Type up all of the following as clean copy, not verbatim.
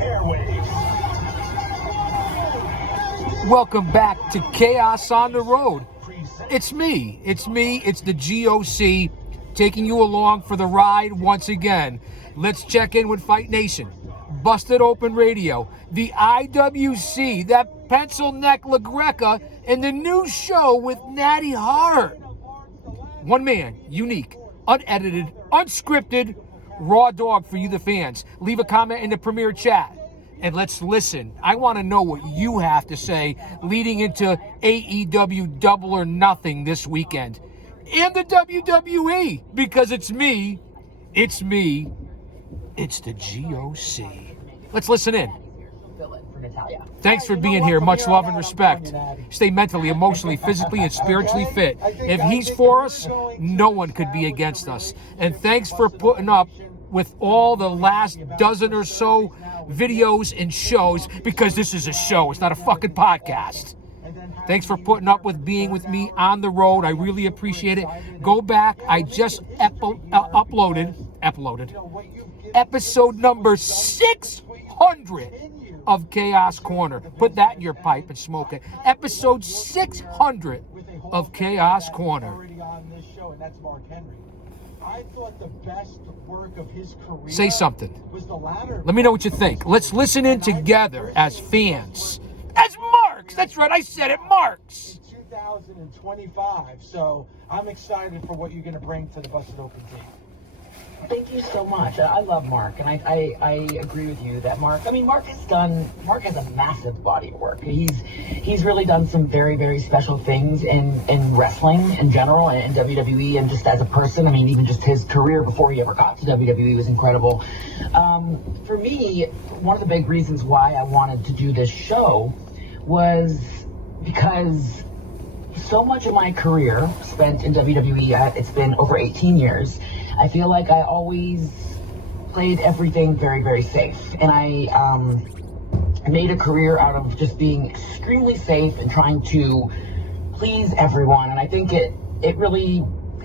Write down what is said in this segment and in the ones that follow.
airwaves. Welcome back to Chaos on the Road. It's me. It's the GOC taking you along for the ride once again. Let's check in with Fight Nation, Busted Open Radio, the IWC, that pencil neck LaGreca, and the new show with Natty Hart. One man, unique, unedited, unscripted, raw dog for you, the fans. Leave a comment in the premiere chat and let's listen. I want to know what you have to say leading into AEW Double or Nothing this weekend. And the WWE, because it's me, it's the GOC. Let's listen in. Thanks for being here. Much love and respect. Stay mentally, emotionally, physically, and spiritually fit. If he's for us, no one could be against us. And thanks for putting up with all the last dozen or so videos and shows, because this is a show. It's not a fucking podcast. Thanks for putting up with being with me on the road. I really appreciate it. Go back. I just uploaded episode number 600 of Chaos Corner. Put that in your pipe and smoke it. Episode 600 of Chaos Corner. I thought the best work of his career. Say something. Was the latter. Let me know what you think. Let's listen in together as fans. As Marks. That's right. I said it, Marks. 2025. So I'm excited for what you're going to bring to the Busted Open team. Thank you so much. I love Mark, and I agree with you that Mark has a massive body of work. He's really done some very, very special things in wrestling in general and in WWE, and just as a person. I mean, even just his career before he ever got to WWE was incredible. For me, one of the big reasons why I wanted to do this show was because so much of my career spent in WWE, it's been over 18 years, I feel like I always played everything very, very safe. And I made a career out of just being extremely safe and trying to please everyone. And I think it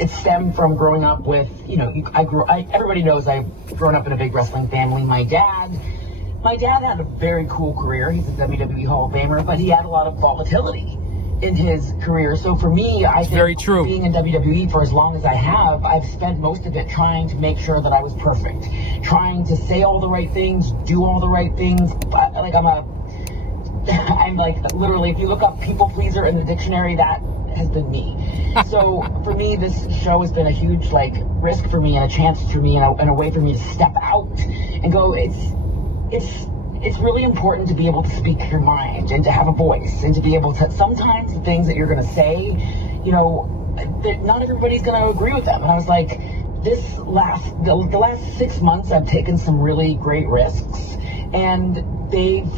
stemmed from growing up with, everybody knows I've grown up in a big wrestling family. My dad had a very cool career. He's a WWE Hall of Famer, but he had a lot of volatility in his career. So for me, I think very true. Being in WWE for as long as I have, I've spent most of it trying to make sure that I was perfect, trying to say all the right things, do all the right things. I'm like literally, if you look up people pleaser in the dictionary, that has been me. So for me, this show has been a huge risk for me and a chance for me and a way for me to step out and go. It's really important to be able to speak your mind and to have a voice and to be able to, sometimes the things that you're going to say, not everybody's going to agree with them. And I was like, the last 6 months, I've taken some really great risks, and they've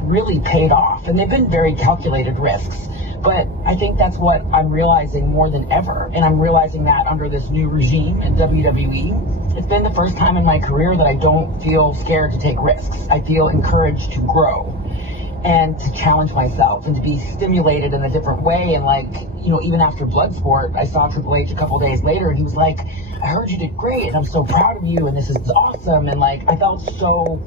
really paid off, and they've been very calculated risks. But I think that's what I'm realizing more than ever. And I'm realizing that under this new regime in WWE, it's been the first time in my career that I don't feel scared to take risks. I feel encouraged to grow and to challenge myself and to be stimulated in a different way. And even after Bloodsport, I saw Triple H a couple days later, and he was like, I heard you did great, and I'm so proud of you, and this is awesome. And I felt so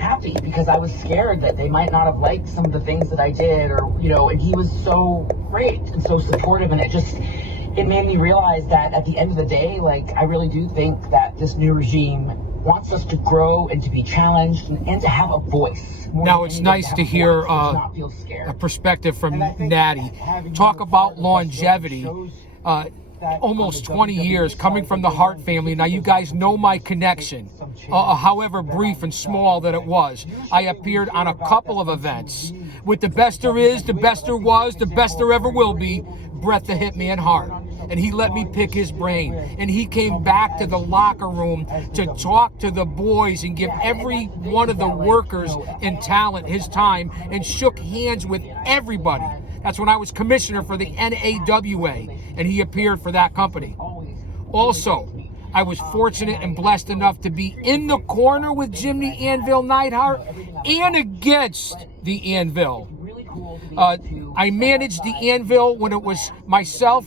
happy because I was scared that they might not have liked some of the things that I did, and he was so great and so supportive, and it made me realize that at the end of the day, I really do think that this new regime wants us to grow and to be challenged and to have a voice. Now it's nice to hear a perspective from Natty. Talk about longevity. Almost 20 years coming from the Hart family. Now you guys know my connection, however brief and small that it was. I appeared on a couple of events with the best there is, the best there was, the best there ever will be, Bret the Hitman Hart. And he let me pick his brain. And he came back to the locker room to talk to the boys and give every one of the workers and talent his time, and shook hands with everybody. That's when I was commissioner for the NAWA, and he appeared for that company. Also, I was fortunate and blessed enough to be in the corner with Jim the Anvil Neidhart and against the Anvil. I managed the Anvil when it was myself,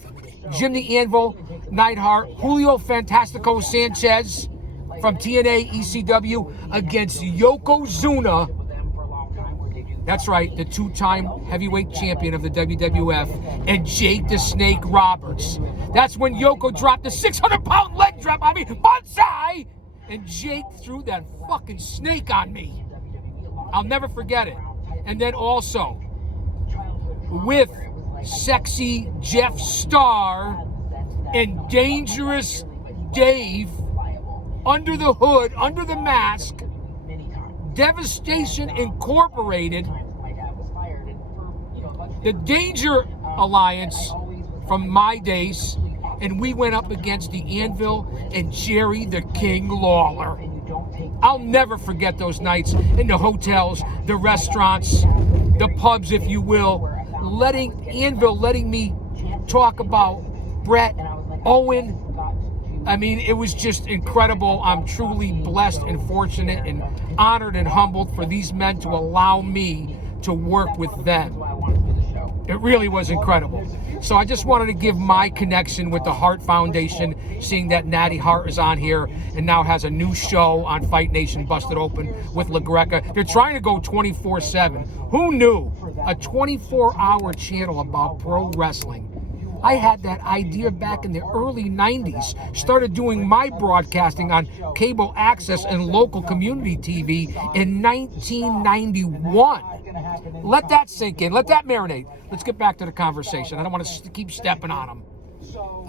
Jim the Anvil Neidhart, Julio Fantastico Sanchez, from TNA ECW against Yokozuna. That's right, the two-time heavyweight champion of the WWF, and Jake the Snake Roberts. That's when Yoko dropped the 600-pound leg drop on me, bonsai, and Jake threw that fucking snake on me. I'll never forget it. And then also, with sexy Jeff Starr and Dangerous Dave under the hood, under the mask, Devastation Incorporated, the Danger Alliance from my days, and we went up against the Anvil and Jerry the King Lawler. I'll never forget those nights in the hotels, the restaurants, the pubs, if you will, Anvil letting me talk about Brett, Owen. I mean, it was just incredible. I'm truly blessed and fortunate and honored and humbled for these men to allow me to work with them. It really was incredible. So I just wanted to give my connection with the Hart Foundation, seeing that Natty Hart is on here and now has a new show on Fight Nation Busted Open with LaGreca. They're trying to go 24/7. Who knew? A 24-hour channel about pro wrestling. I had that idea back in the early 90s, started doing my broadcasting on cable access and local community TV in 1991. Let that sink in. Let that marinate. Let's get back to the conversation. I don't want to keep stepping on them.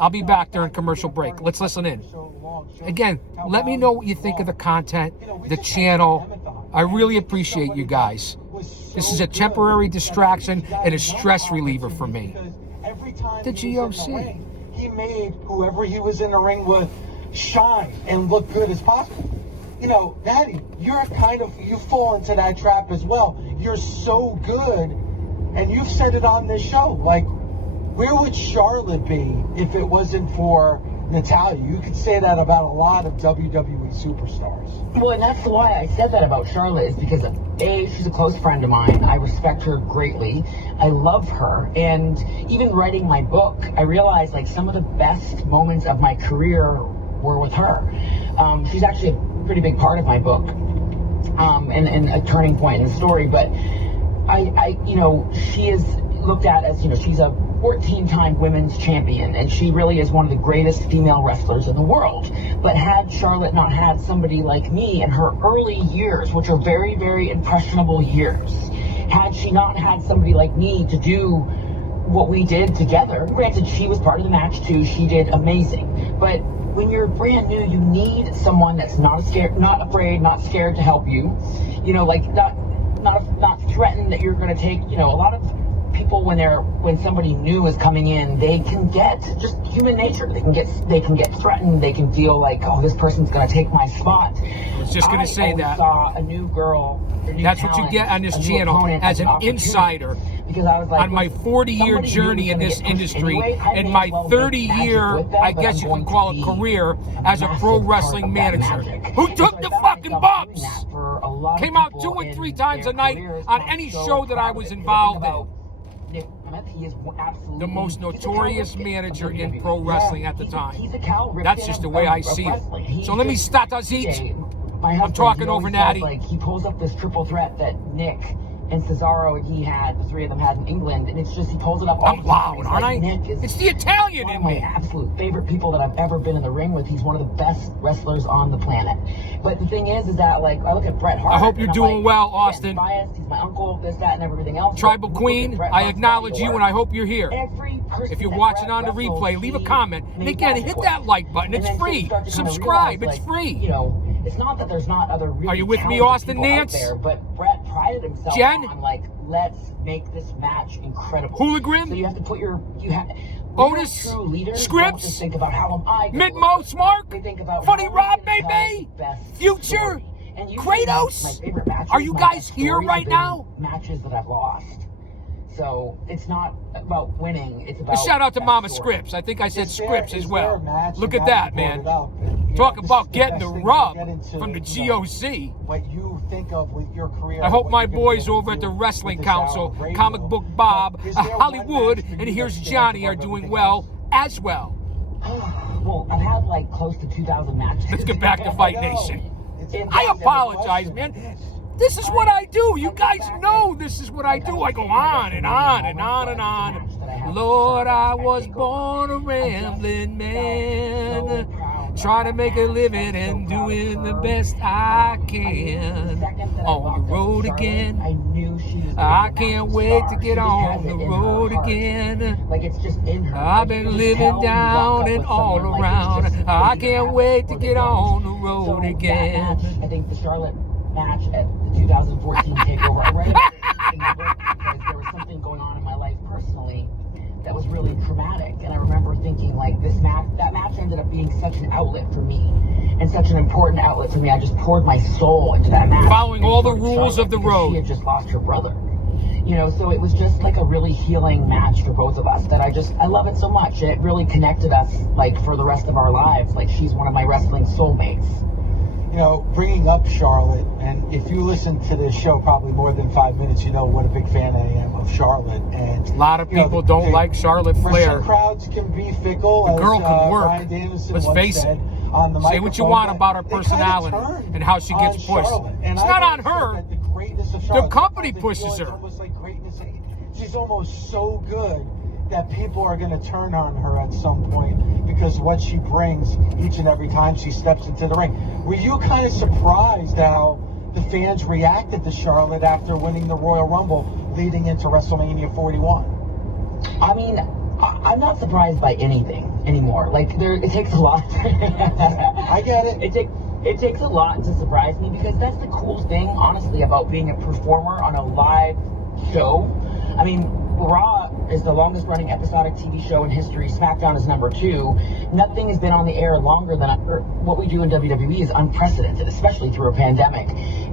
I'll be back during commercial break. Let's listen in. Again, let me know what you think of the content, the channel. I really appreciate you guys. This is a temporary distraction and a stress reliever for me. The GOC. He made whoever he was in the ring with shine and look good as possible. You know, Natty, you fall into that trap as well. You're so good, and you've said it on this show. Like, where would Charlotte be if it wasn't for Natalya? You could say that about a lot of WWE superstars. Well, and that's why I said that about Charlotte, is because A, she's a close friend of mine. I respect her greatly. I love her. And even writing my book, I realized like some of the best moments of my career were with her. She's actually a pretty big part of my book, and a turning point in the story. But she is looked at as, she's a 14-time women's champion, and she really is one of the greatest female wrestlers in the world. But had Charlotte not had somebody like me in her early years, which are very, very impressionable years, had she not had somebody like me to do what we did together, granted she was part of the match too, she did amazing, but when you're brand new, you need someone that's not scared, not afraid, not scared to help you, not threatened that you're going to take, a lot of people when somebody new is coming in, they can get just human nature. They can get threatened. They can feel like, oh, this person's going to take my spot. I was just going to say that. I saw a new girl. That's what you get on this channel as an insider. Because I was like, on my 40-year journey in this industry, and my 30-year, I guess you can call it career, as a pro wrestling manager. Who took the fucking bumps? Came out 2 and 3 times a night on any show that I was involved in. The most notorious manager in pro wrestling at the time. That's just the way I see it. So let me start us each. I'm talking over Natty. Like, he pulls up this triple threat that Nick and Cesaro the 3 of them had in England, and it's just, he pulls it up. I'm loud, aren't I? It's the Italian in me. One of my absolute favorite people that I've ever been in the ring with. He's one of the best wrestlers on the planet. But the thing is that, like, I look at Bret Hart. I hope you're doing well, Austin. Biased. He's my uncle, this, that, and everything else. Tribal Queen, I acknowledge you, and I hope you're here. If you're watching on the replay, leave a comment. And again, hit that like button. It's free. Subscribe. It's free. It's not that there's not other really Are you with me, Austin Nance? There, but Bret prided himself on, like, let's make this match incredible. Hooligan? So you have to put Otis, true leaders, Scripps, don't just think about how am I Mid-Mo, Smart, they think about Funny how Rob, we can baby, tell the best Future, story. And Kratos. My favorite matches, Are you my guys best here stories right have been now? Matches that I've lost. So it's not about winning. It's about. Shout out to Mama story. Scripps. I think I said Is Scripps there as a well. match, Look and at that, now you man. brought it up, Talk this is about getting best the thing to rub get into, from the GOC. What you think of with your career. I hope what my you're gonna boys do over at the with Wrestling this Council, radio. Comic Book Bob, Is there one Hollywood, match for and you here's that's Johnny are above doing everything well else? as well. Well, I've had like close to 2,000 matches. Let's get back to Fight Nation. It's I apologize, man. This is what I do. You guys know this is what I do. I go on and on and on and on. Lord, I was born a rambling man, trying to make a living and doing the best I can. On the road again. I can't wait to get on the road again. Like it's just in her. I've been living down and all around. I can't wait to get on the road again. I think the Charlotte match at the 2014 takeover, I read it in the book because there was something going on in my life personally that was really traumatic, and I remember thinking like that match ended up being such an outlet for me and such an important outlet for me. I just poured my soul into that match, following all the rules of the road. She had just lost her brother, so it was just like a really healing match for both of us that I love it so much. It really connected us like for the rest of our lives. Like she's one of my wrestling soulmates. Bringing up Charlotte, and if you listen to this show probably more than 5 minutes, you know what a big fan I am of Charlotte. And a lot of people don't like Charlotte Flair. Crowds can be fickle. The girl can work. Ryan Danielson Let's face it. Say what you want about her personality and how she gets pushed. It's not on her. The company pushes her. She's almost so good that people are going to turn on her at some point because what she brings each and every time she steps into the ring. Were you kind of surprised how the fans reacted to Charlotte after winning the Royal Rumble leading into WrestleMania 41? I mean, I'm not surprised by anything anymore. Like, it takes a lot. I get it. It takes a lot to surprise me because that's the cool thing, honestly, about being a performer on a live show. I mean, Raw is the longest running episodic TV show in history. SmackDown is number 2. Nothing has been on the air longer than what we do in WWE is unprecedented, especially through a pandemic.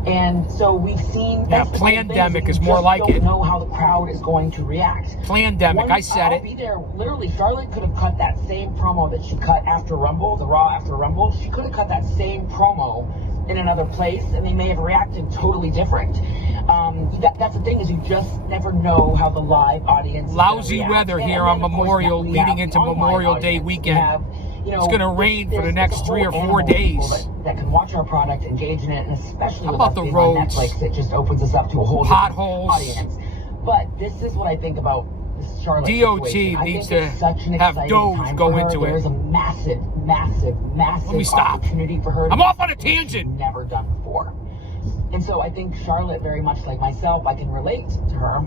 And so we've seen... Yeah, plandemic is more like it. You don't know how the crowd is going to react. Plandemic, I said it. I'll be there. Literally, Charlotte could have cut that same promo that she cut after Rumble, the Raw after Rumble. She could have cut that same promo in another place, and they may have reacted totally different. That's the thing, is you just never know how the live audience is lousy react. weather here on Memorial, leading into Memorial Day weekend. It's going to rain for the next 3 or 4 days. That can watch our product, engage in it, and especially with about us the being roads? on Netflix, it just opens us up to a whole potholes audience. But this is what I think about this Charlotte DOT situation. needs to have Doge go into it. There's a massive opportunity for her. I'm off on a tangent. Never done before. And so I think Charlotte, very much like myself, I can relate to her.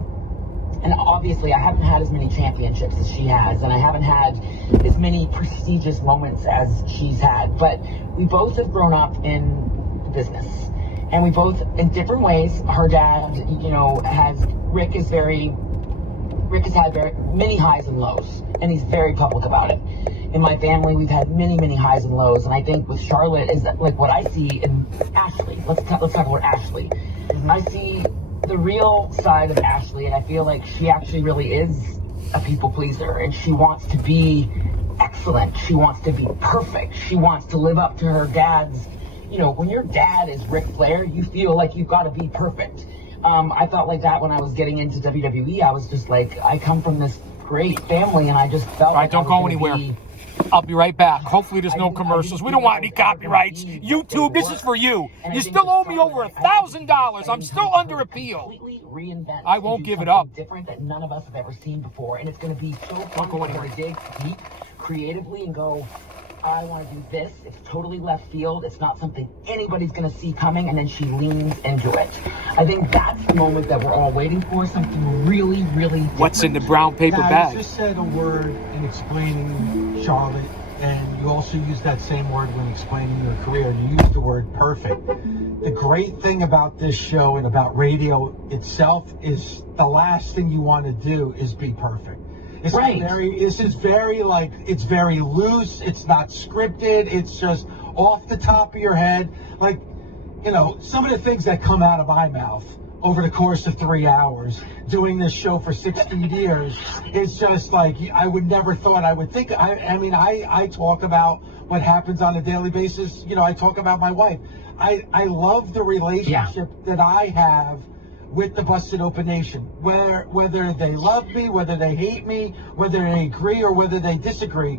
And obviously, I haven't had as many championships as she has, and I haven't had as many prestigious moments as she's had. But we both have grown up in business, and we both, in different ways. Her dad, Rick has had very many highs and lows, and he's very public about it. In my family, we've had many highs and lows, and I think with Charlotte is that, like, what I see in Ashley. Let's talk about Ashley. Mm-hmm. I see the real side of Ashley, and I feel like she actually really is a people pleaser, and she wants to be excellent. She wants to be perfect. She wants to live up to her dad's. When your dad is Ric Flair, you feel like you've got to be perfect. I felt like that when I was getting into WWE. I was just like, I come from this great family, and I just felt like don't go anywhere. I'll be right back. Hopefully there's no commercials. We don't want any copyrights. YouTube, this is for you. You still owe me over $1,000. I'm still under appeal. I won't give it up. Different that none of us have ever seen before, and it's going to be so fun for her to dig deep creatively and go, I want to do this. It's totally left field. It's not something anybody's going to see coming, and then she leans into it. I think that's the moment that we're all waiting for, something really different. What's in the brown paper bag? You just said a word in explaining Charlotte, and you also used that same word when explaining your career. You used the word perfect. The great thing about this show and about radio itself is the last thing you want to do is be perfect. It's right. It's very loose. It's not scripted. It's just off the top of your head. Like, some of the things that come out of my mouth over the course of 3 hours doing this show for 16 years, it's just like, I would never thought I would think. I talk about what happens on a daily basis. I talk about my wife. I love the relationship that I have with the Busted Open Nation, whether they love me, whether they hate me, whether they agree or whether they disagree.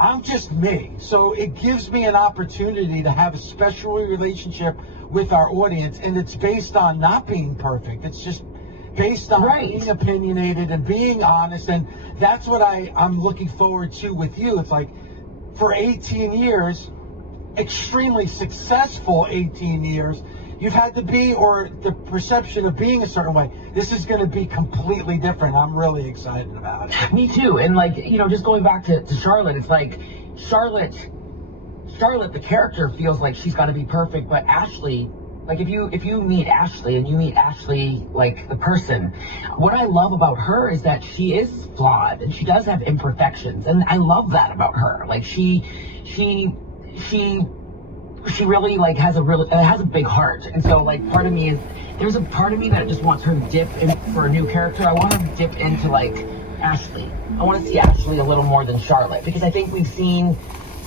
I'm just me. So it gives me an opportunity to have a special relationship with our audience, and it's based on not being perfect. It's just based on being opinionated and being honest, and that's what I'm looking forward to with you. It's like, for 18 years, extremely successful 18 years, you've had to be, or the perception of being a certain way. This is going to be completely different. I'm really excited about it. Me too. And like, you know, just going back to Charlotte, it's like Charlotte, the character, feels like she's got to be perfect, but Ashley, like if you meet Ashley and you meet Ashley like the person, what I love about her is that she is flawed and she does have imperfections, and I love that about her. Like she really like has a big heart, and so like part of me there's a part of me that just wants her to dip in for a new character. I want her to dip into like Ashley. I want to see Ashley a little more than Charlotte, because I think we've seen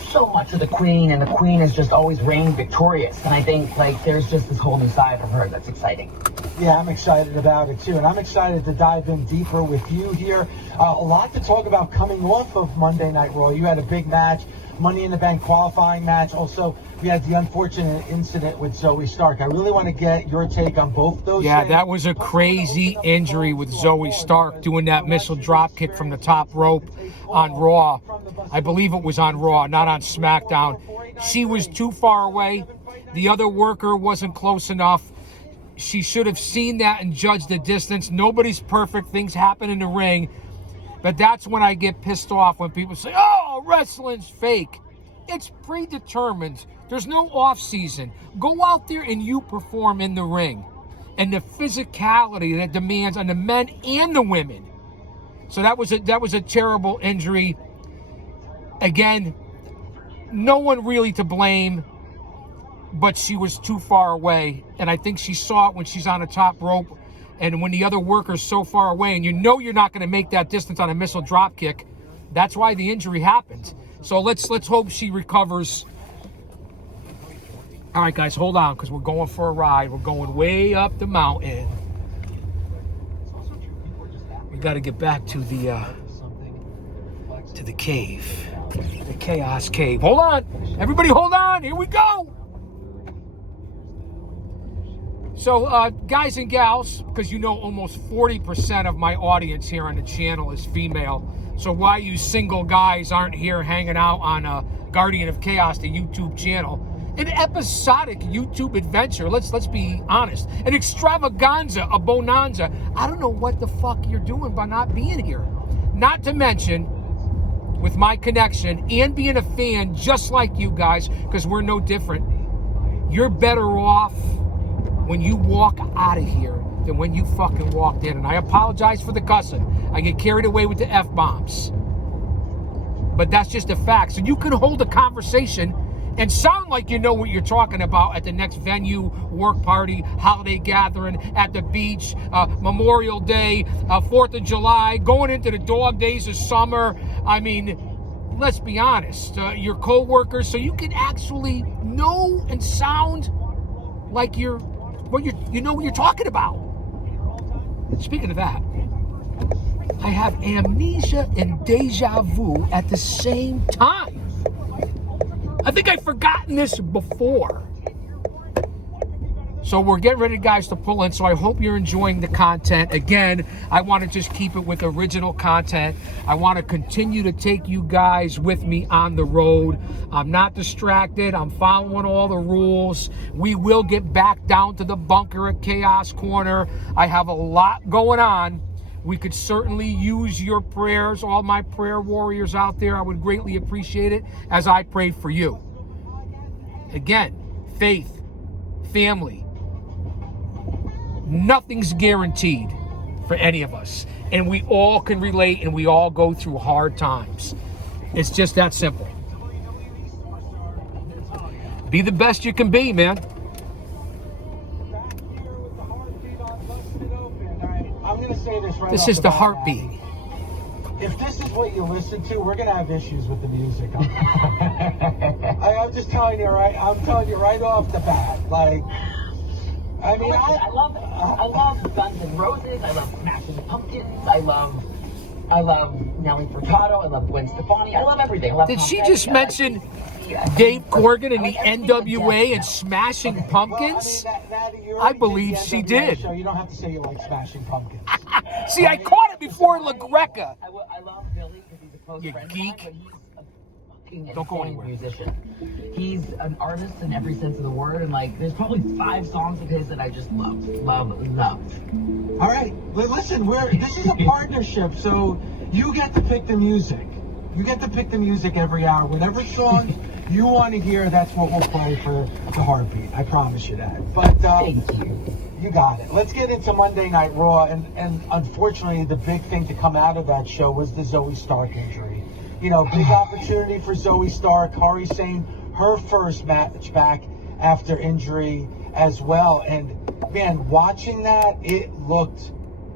so much of the Queen, and the Queen has just always reigned victorious, and I think like there's just this whole new side of her that's exciting. Yeah, I'm excited about it too, and I'm excited to dive in deeper with you here. A lot to talk about coming off of Monday Night Raw. You had a big match, Money in the Bank qualifying match. Also, we had the unfortunate incident with Zoe Stark. I really want to get your take on both those things. That was a crazy injury with Zoe Stark doing that missile drop kick from the top rope on Raw. I believe it was on Raw, not on SmackDown. She was too far away. The other worker wasn't close enough. She should have seen that and judged the distance. Nobody's perfect. Things happen in the ring. But that's when I get pissed off, when people say, oh, wrestling's fake. It's predetermined. There's no off season. Go out there and you perform in the ring. And the physicality that demands on the men and the women. So that was a terrible injury. Again, no one really to blame, but she was too far away. And I think she saw it when she's on the top rope, and when the other worker's so far away, and you know you're not going to make that distance on a missile drop kick. That's why the injury happened. So let's hope she recovers. All right, guys, hold on, because we're going for a ride. We're going way up the mountain. We got to get back to the cave, the Chaos Cave. Hold on, everybody, hold on. Here we go. So, guys and gals, because you know almost 40% of my audience here on the channel is female. So why you single guys aren't here hanging out on Guardian of Chaos, the YouTube channel? An episodic YouTube adventure, let's be honest. An extravaganza, a bonanza. I don't know what the fuck you're doing by not being here. Not to mention, with my connection and being a fan just like you guys, because we're no different, you're better off when you walk out of here than when you fucking walked in. And I apologize for the cussing. I get carried away with the F-bombs. But that's just a fact. So you can hold a conversation and sound like you know what you're talking about at the next venue, work party, holiday gathering, at the beach, Memorial Day, 4th of July, going into the dog days of summer. I mean, let's be honest. Your co-workers, so you can actually know and sound like you know what you're talking about. Speaking of that, I have amnesia and deja vu at the same time. I think I've forgotten this before. So we're getting ready, guys, to pull in. So I hope you're enjoying the content. Again, I want to just keep it with original content. I want to continue to take you guys with me on the road. I'm not distracted. I'm following all the rules. We will get back down to the bunker at Chaos Corner. I have a lot going on. We could certainly use your prayers, all my prayer warriors out there. I would greatly appreciate it as I pray for you. Again, faith, family, nothing's guaranteed for any of us. And we all can relate, and we all go through hard times. It's just that simple. Be the best you can be, man. I'm going to say this right This is the heartbeat. If this is what you listen to, we're going to have issues with the music. I'm just telling you, right? I'm telling you right off the bat. Like, I mean, I love Guns N' Roses. I love Smashing Pumpkins. I love I love Nelly Furtado. I love Gwen Stefani. I love everything. I love Did Tom she Petty. just I mention like Dave Corgan and the everything with NWA Jeff and Smashing Okay, Pumpkins? well, I mean, Natty, you I already believe did the she NWA did. Show. You don't have to say you like Smashing Pumpkins. See, I caught it before La Greca. I love Billy because he's a close You friend geek. of mine, but he's a fucking Don't go insane anywhere. musician. He's an artist in every sense of the word, and like, there's probably 5 songs of his that I just love. All right, listen, this is a partnership, so you get to pick the music. You get to pick the music every hour. Whatever song you want to hear, that's what we'll play for the Heartbeat. I promise you that. But Thank you. you got it. Let's get into Monday Night Raw, and unfortunately, the big thing to come out of that show was the Zoe Stark injury. You know, big opportunity for Zoe Stark. Kairi Sane, her first match back after injury as well. And man, watching that, it looked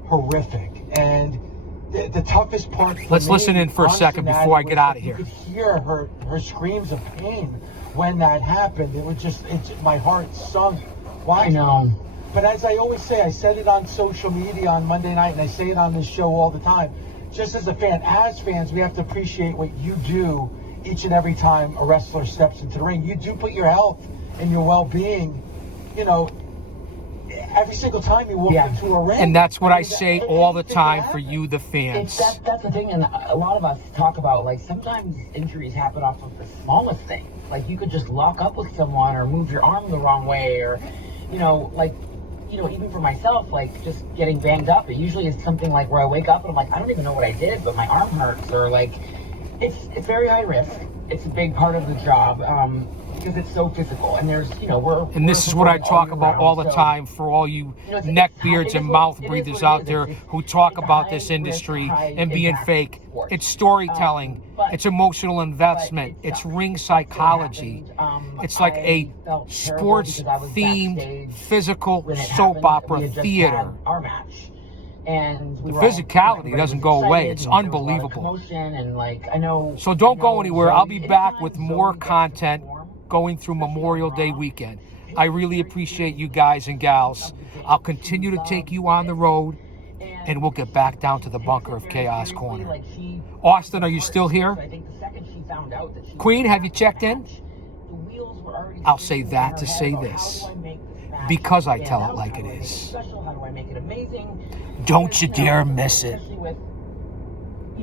horrific. And the toughest part for Let's me, listen in for a honestly, second Natty, before I was get out that of here. You could hear her screams of pain when that happened. It was just, my heart sunk I watching. know. But as I always say, I said it on social media on Monday night, and I say it on this show all the time. Just as a fan, as fans, we have to appreciate what you do each and every time a wrestler steps into the ring. You do put your health and your well-being, you know, every single time you walk into a ring. And that's what I say Anything all the can time happen. for you, the fans. That's the thing, and a lot of us talk about, like, sometimes injuries happen off of the smallest thing. Like, you could just lock up with someone or move your arm the wrong way, or, you know, like, you know, even for myself, like, just getting banged up, it usually is something like where I wake up and I'm like, I don't even know what I did, but my arm hurts, or like, it's very high risk. It's a big part of the job, because it's so physical, and there's, you know, And this is what I talk year about round, all the so, time for all you you know, neck it's beards high- and it is mouth what- it is breathers what it out is. there It's- who talk it's a about this high industry risk, high and being impact fake. sport. It's storytelling. But- It's emotional investment. but it It's sucks. ring It sucks that it psychology. happened. It's like I a felt terrible because I was sports-themed, backstage physical when it soap happened. opera We had just theater. had our match, and we The were all- physicality everybody doesn't was go away. excited, It's and there was a lot of unbelievable. commotion, and like, I know. So don't go anywhere. I'll be Zoe- back anytime with Zoe more gets to content perform, going through especially Memorial on Day Raw, weekend. I really appreciate you guys and gals. I'll continue to take you on the road, and we'll get back down to the bunker of Chaos Corner. Austin, are you still here? I think the second she found out that she Queen, was have you checked in? the wheels were already I'll say spinning that in to her say head about, this, how do I make this match because I stand tell it out? like How it do I make is. special? How do I make it amazing? Don't Because, you know, dare miss it. especially with